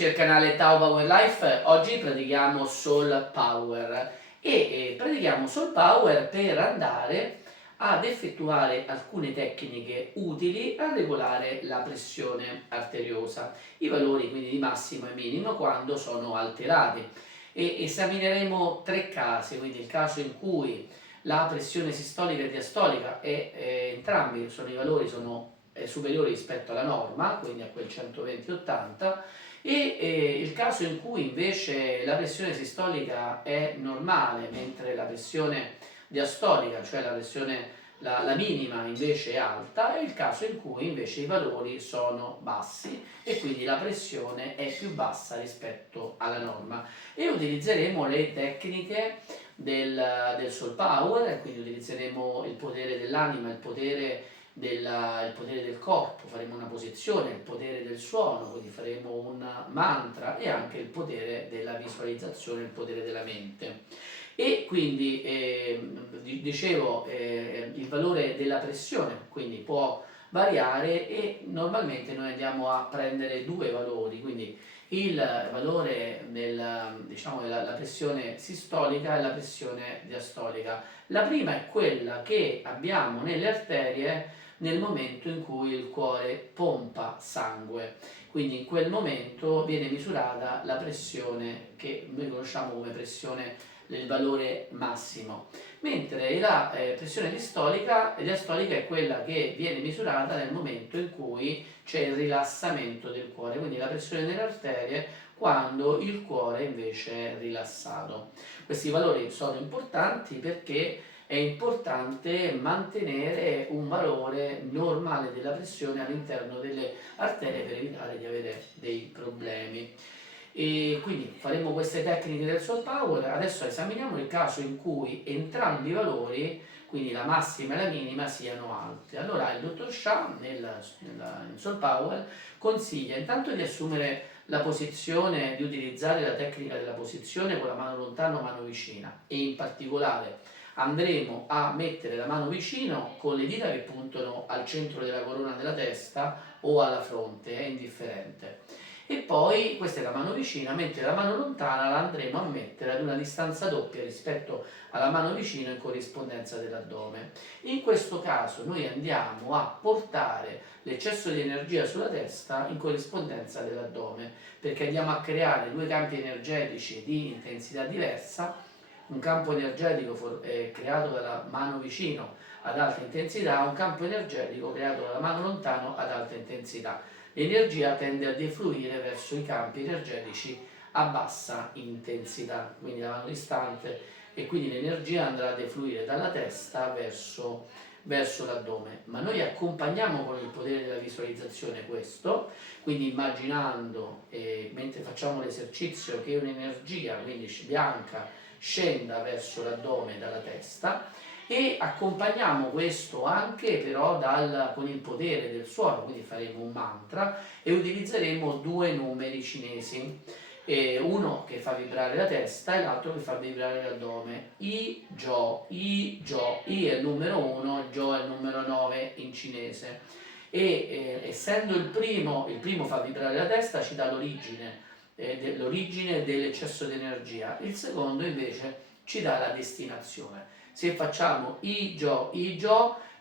amici del canale Tao Power Life, oggi pratichiamo Soul Power e pratichiamo Soul Power per andare ad effettuare alcune tecniche utili a regolare la pressione arteriosa, i valori quindi di massimo e minimo quando sono alterati, e esamineremo tre casi, quindi il caso in cui la pressione sistolica e diastolica entrambi i valori sono superiori rispetto alla norma, quindi a quel 120-80, il caso in cui invece la pressione sistolica è normale mentre la pressione diastolica, cioè la minima, invece è alta, è il caso in cui invece i valori sono bassi e quindi la pressione è più bassa rispetto alla norma. E utilizzeremo le tecniche del Soul Power, quindi utilizzeremo il potere dell'anima, il potere del corpo, faremo una posizione, il potere del suono, quindi faremo un mantra, e anche il potere della visualizzazione, il potere della mente. E quindi dicevo, il valore della pressione quindi può variare, e normalmente noi andiamo a prendere due valori, quindi il valore diciamo, della pressione sistolica e la pressione diastolica. La prima è quella che abbiamo nelle arterie nel momento in cui il cuore pompa sangue, quindi in quel momento viene misurata la pressione che noi conosciamo come pressione del valore massimo, mentre la pressione diastolica è quella che viene misurata nel momento in cui c'è il rilassamento del cuore, quindi la pressione delle arterie quando il cuore invece è rilassato. Questi valori sono importanti perché è importante mantenere un valore normale della pressione all'interno delle arterie per evitare di avere dei problemi. E quindi faremo queste tecniche del Soul Power. Adesso esaminiamo il caso in cui entrambi i valori, quindi la massima e la minima, siano alti. Allora il dottor Shah nel Soul Power consiglia intanto di assumere la posizione, di utilizzare la tecnica della posizione con la mano lontana o mano vicina, e in particolare andremo a mettere la mano vicino con le dita che puntano al centro della corona della testa o alla fronte, è indifferente. E poi questa è la mano vicina, mentre la mano lontana la andremo a mettere ad una distanza doppia rispetto alla mano vicina in corrispondenza dell'addome. In questo caso noi andiamo a portare l'eccesso di energia sulla testa in corrispondenza dell'addome, perché andiamo a creare due campi energetici di intensità diversa, un campo energetico creato dalla mano vicino ad alta intensità, un campo energetico creato dalla mano lontano ad alta intensità. L'energia tende a defluire verso i campi energetici a bassa intensità, quindi la mano distante, e quindi l'energia andrà a defluire dalla testa verso l'addome. Ma noi accompagniamo con il potere della visualizzazione questo, quindi immaginando, mentre facciamo l'esercizio, che un'energia, quindi bianca, scenda verso l'addome dalla testa, e accompagniamo questo anche però con il potere del suono, quindi faremo un mantra e utilizzeremo due numeri cinesi, uno che fa vibrare la testa e l'altro che fa vibrare l'addome. I, Jo, I, Jo, I è il numero 1, Jo è il numero 9 in cinese, e essendo il primo fa vibrare la testa, ci dà l'origine dell'eccesso di energia, il secondo invece ci dà la destinazione. Se facciamo I, Jo,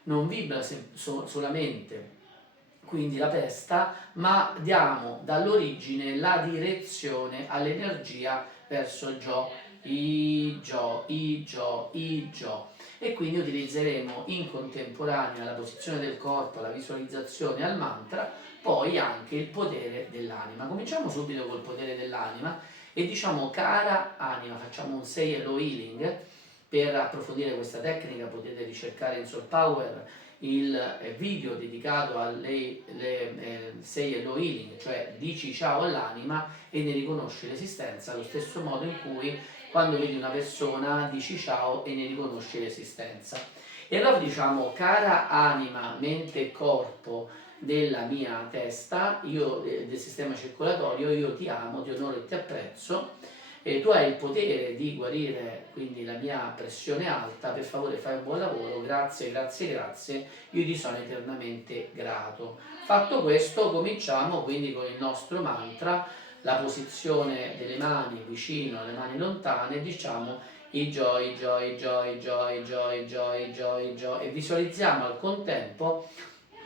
non vibra solamente quindi la testa, ma diamo dall'origine la direzione all'energia verso il Jo. I, Jo, I, Jo, I, Jo. E quindi utilizzeremo in contemporanea la posizione del corpo, la visualizzazione al mantra, poi anche il potere dell'anima. Cominciamo subito col potere dell'anima e diciamo: cara anima, facciamo un Say Hello Healing. Per approfondire questa tecnica potete ricercare in Soul Power il video dedicato alle Say Hello Healing, cioè dici ciao all'anima e ne riconosci l'esistenza, allo stesso modo in cui quando vedi una persona dici ciao e ne riconosci l'esistenza. E allora diciamo: cara anima, mente e corpo della mia testa, io del sistema circolatorio, io ti amo, ti onoro e ti apprezzo, e tu hai il potere di guarire quindi la mia pressione alta, per favore fai un buon lavoro, grazie, grazie, grazie, io ti sono eternamente grato. Fatto questo cominciamo quindi con il nostro mantra la posizione delle mani vicino alle mani lontane, diciamo i joy, joy, joy, joy, joy, joy, joy, joy, e visualizziamo al contempo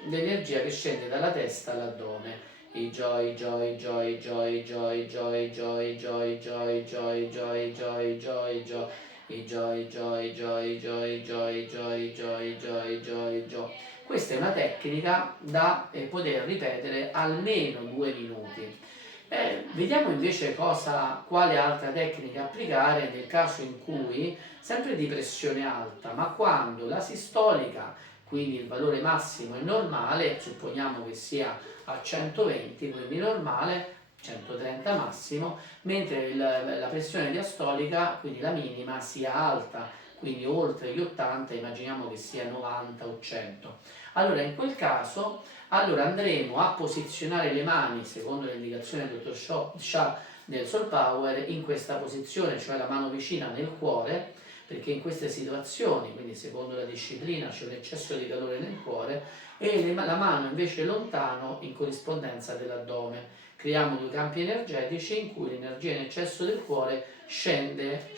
l'energia che scende dalla testa all'addome. I joy, joy, joy, joy, joy, joy, joy, joy, joy, joy, joy, joy, joy, joy, i joy, joy, joy, joy, joy, joy, joy, joy, joy, joy. Questa è una tecnica da poter ripetere almeno 2 minuti. Vediamo invece quale altra tecnica applicare nel caso in cui, sempre di pressione alta, ma quando la sistolica, quindi il valore massimo è normale, supponiamo che sia a 120, quindi normale, 130 massimo, mentre la pressione diastolica, quindi la minima, sia alta, quindi oltre gli 80, immaginiamo che sia 90 o 100. Allora in quel caso andremo a posizionare le mani, secondo le indicazioni del dottor Shah del Soul Power, in questa posizione, cioè la mano vicina nel cuore, perché in queste situazioni, quindi secondo la disciplina, c'è un eccesso di calore nel cuore, e la mano invece lontano in corrispondenza dell'addome. Creiamo 2 campi energetici in cui l'energia in eccesso del cuore scende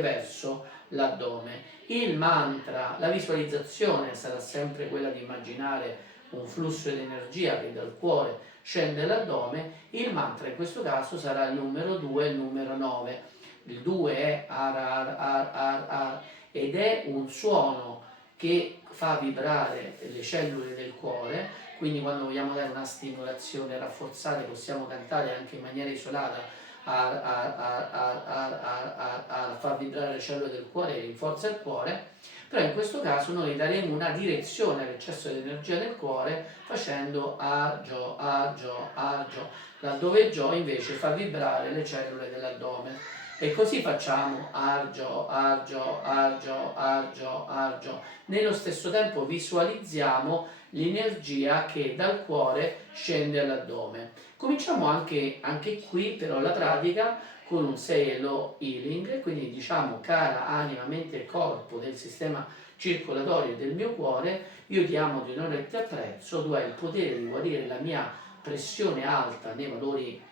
verso l'addome. Il mantra, la visualizzazione sarà sempre quella di immaginare un flusso di energia che dal cuore scende all'addome. Il mantra in questo caso sarà il numero 2 e il numero 9. Il 2 è ar ar ar ar ar ed è un suono che fa vibrare le cellule del cuore, quindi quando vogliamo dare una stimolazione rafforzata possiamo cantare anche in maniera isolata ar ar ar ar ar ar ar ar, fa vibrare le cellule del cuore e rinforza il cuore. Però in questo caso noi daremo una direzione all'eccesso di energia del cuore facendo argio, argio, argio, laddove gio invece fa vibrare le cellule dell'addome. E così facciamo argio, argio, argio, argio, argio. Nello stesso tempo visualizziamo l'energia che dal cuore scende all'addome. Cominciamo anche qui però la pratica con un 6 Elo Healing, quindi diciamo: cara anima, mente e corpo del sistema circolatorio del mio cuore, io ti amo, ti onoro e ti apprezzo, tu hai il potere di guarire la mia pressione alta nei valori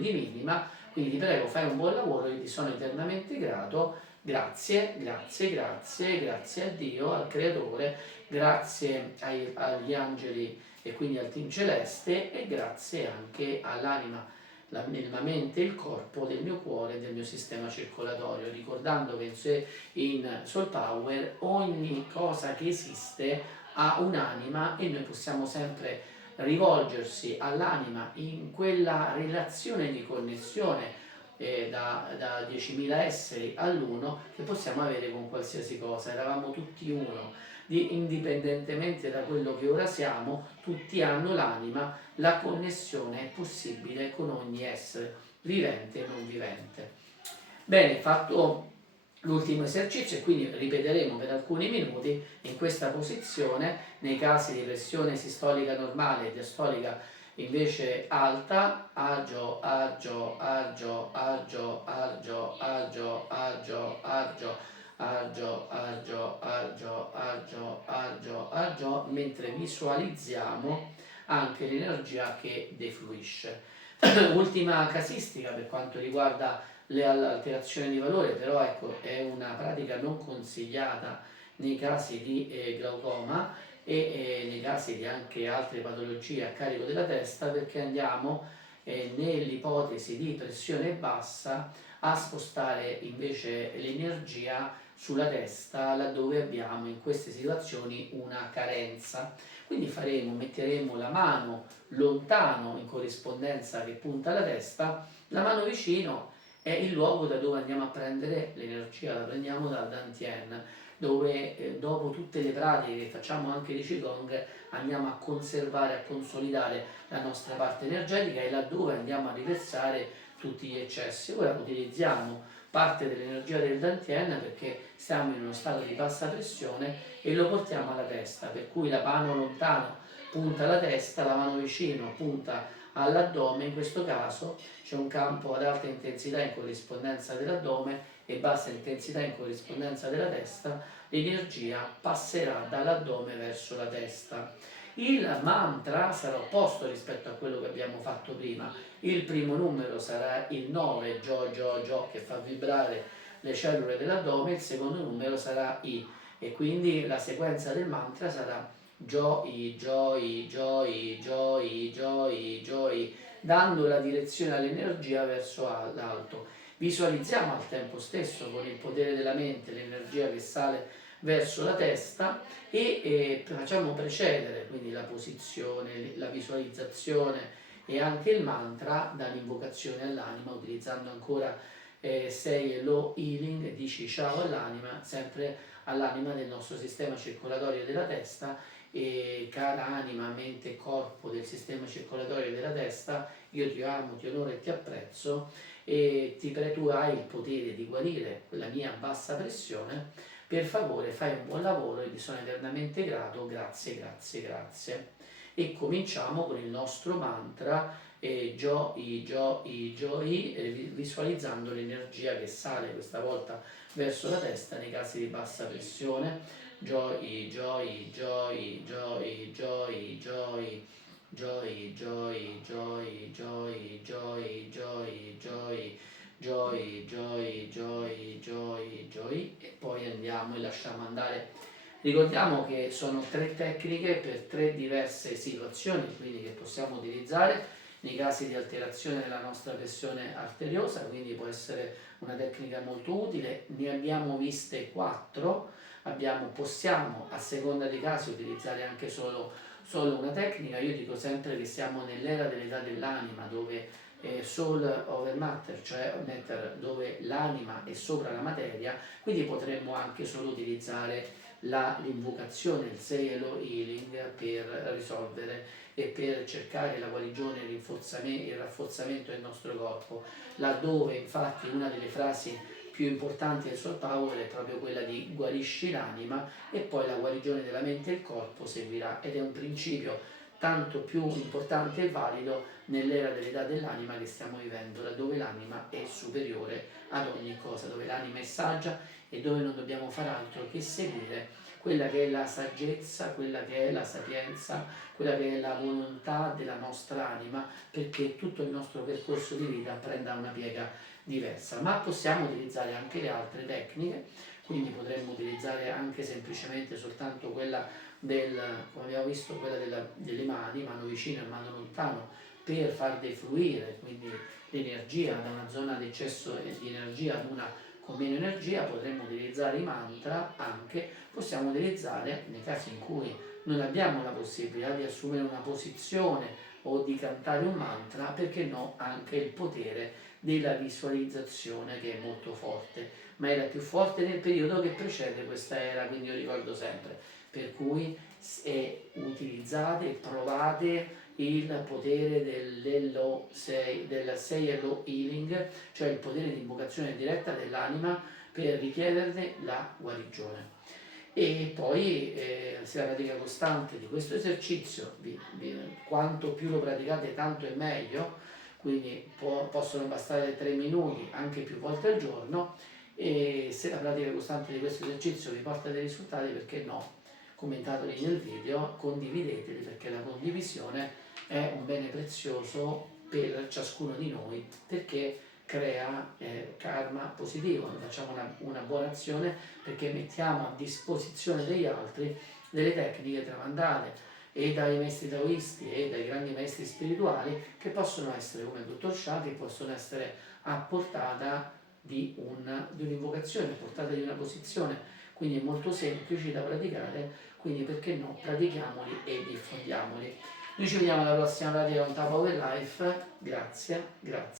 di minima, quindi ti prego fai un buon lavoro, io ti sono eternamente grato, grazie, grazie, grazie, grazie a Dio, al Creatore, grazie agli angeli e quindi al team celeste, e grazie anche all'anima, la mente e il corpo del mio cuore e del mio sistema circolatorio, ricordando che in Soul Power ogni cosa che esiste ha un'anima e noi possiamo sempre rivolgersi all'anima in quella relazione di connessione da 10.000 esseri all'uno che possiamo avere con qualsiasi cosa. Eravamo tutti uno, indipendentemente da quello che ora siamo, tutti hanno l'anima, la connessione è possibile con ogni essere vivente e non vivente. Bene, fatto l'ultimo esercizio, e quindi ripeteremo per alcuni minuti in questa posizione nei casi di pressione sistolica normale e diastolica invece alta: agio, agio, agio, agio, agio, agio, agio, agio, agio, agio, agio, agio, agio, agio, mentre visualizziamo anche l'energia che defluisce. Ultima casistica per quanto riguarda le alterazioni di valore, però ecco, è una pratica non consigliata nei casi di glaucoma e nei casi di anche altre patologie a carico della testa, perché andiamo nell'ipotesi di pressione bassa a spostare invece l'energia sulla testa, laddove abbiamo in queste situazioni una carenza. Quindi metteremo la mano lontano in corrispondenza che punta alla testa, la mano vicino è il luogo da dove andiamo a prendere l'energia, la prendiamo dal Dantian, dove dopo tutte le pratiche che facciamo anche di Qigong andiamo a conservare, a consolidare la nostra parte energetica, e laddove andiamo a riversare tutti gli eccessi. Ora utilizziamo parte dell'energia del Dantian perché siamo in uno stato di bassa pressione e lo portiamo alla testa, per cui la mano lontano punta alla testa, la mano vicino punta all'addome. In questo caso c'è un campo ad alta intensità in corrispondenza dell'addome e bassa intensità in corrispondenza della testa, l'energia passerà dall'addome verso la testa. Il mantra sarà opposto rispetto a quello che abbiamo fatto prima. Il primo numero sarà il 9, Jo Jo Jo, che fa vibrare le cellule dell'addome, il secondo numero sarà I, e quindi la sequenza del mantra sarà Joi, Joi, Joi, Joi, Joi, Joi, dando la direzione all'energia verso l'alto. Visualizziamo al tempo stesso con il potere della mente l'energia che sale verso la testa e facciamo precedere quindi la posizione, la visualizzazione e anche il mantra dall'invocazione all'anima, utilizzando ancora Sei e Low Healing, dici ciao all'anima, sempre all'anima del nostro sistema circolatorio della testa. E cara anima, mente e corpo del sistema circolatorio della testa, io ti amo, ti onoro e ti apprezzo, e tu hai il potere di guarire la mia bassa pressione. Per favore fai un buon lavoro e ti sono eternamente grato, grazie, grazie, grazie. E cominciamo con il nostro mantra Joi, Joi, Joi, visualizzando l'energia che sale questa volta verso la testa nei casi di bassa pressione. Joi, Joi, Joi, Joi, Joi, Joi, Joi, Joi, Joi, Joi, Joi, Joi, Joi, Joi, Joi, Joi, Joi, Joi, e poi andiamo e lasciamo andare. Ricordiamo che sono 3 tecniche per 3 diverse situazioni, quindi che possiamo utilizzare nei casi di alterazione della nostra pressione arteriosa, quindi può essere una tecnica molto utile. Ne abbiamo viste 4, possiamo a seconda dei casi utilizzare anche solo una tecnica. Io dico sempre che siamo nell'era dell'età dell'anima, dove soul over matter, cioè matter, dove l'anima è sopra la materia, quindi potremmo anche solo utilizzare l'invocazione, il Sei Elo Healing, per risolvere e per cercare la guarigione e il rafforzamento del nostro corpo, laddove infatti una delle frasi più importanti del Soul Power è proprio quella di guarisci l'anima, e poi la guarigione della mente e il corpo seguirà, ed è un principio tanto più importante e valido nell'era dell'età dell'anima che stiamo vivendo, laddove l'anima è superiore ad ogni cosa, dove l'anima è saggia e dove non dobbiamo fare altro che seguire quella che è la saggezza, quella che è la sapienza, quella che è la volontà della nostra anima, perché tutto il nostro percorso di vita prenda una piega diversa. Ma possiamo utilizzare anche le altre tecniche, quindi potremmo utilizzare anche semplicemente soltanto quella come abbiamo visto, quella delle mani, mano vicino e mano lontano, per far defluire quindi l'energia da una zona di eccesso di energia ad una con meno energia. Potremmo utilizzare i mantra anche, possiamo utilizzare nei casi in cui non abbiamo la possibilità di assumere una posizione o di cantare un mantra, perché no, anche il potere della visualizzazione, che è molto forte, ma era più forte nel periodo che precede questa era, quindi io ricordo sempre, per cui utilizzate e provate il potere del Sei Elo Healing, cioè il potere di invocazione diretta dell'anima, per richiederne la guarigione. E poi se la pratica costante di questo esercizio, quanto più lo praticate tanto è meglio, quindi possono bastare 3 minuti anche più volte al giorno, e se la pratica costante di questo esercizio vi porta dei risultati, perché no? Commentateli nel video, condivideteli, perché la condivisione è un bene prezioso per ciascuno di noi, perché crea karma positivo. Noi facciamo una buona azione perché mettiamo a disposizione degli altri delle tecniche tramandate e dai maestri taoisti e dai grandi maestri spirituali, che possono essere, come il dottor Shah, possono essere a portata di un'invocazione, a portata di una posizione, quindi molto semplici da praticare, quindi perché no, pratichiamoli e diffondiamoli. Noi ci vediamo alla prossima pratica con Tapa Power Life, grazie, grazie.